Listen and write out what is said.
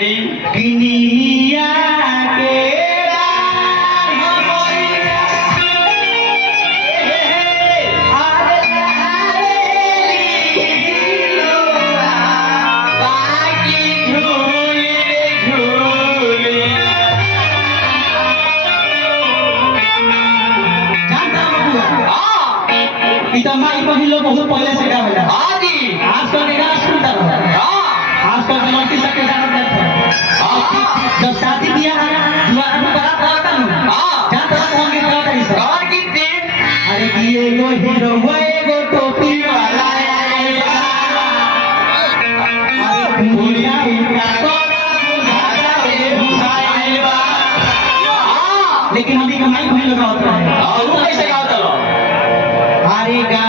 दी किनिया के माई बहन लोग बहुत पहले से क्या होला आजकल निगाह सुनता रहा आजकल के लड़की सबके जानत है जब शादी ब्याह दुआर में बारात आता ना जानता कौन गीत गाता है सर कौन गीत दी अरे किए गो हीरो एगो टोपी वाला अरे भूलिया उनका लेकिन अभी का माई बहन लोग गाता है वो कैसे गाता लो हरे गा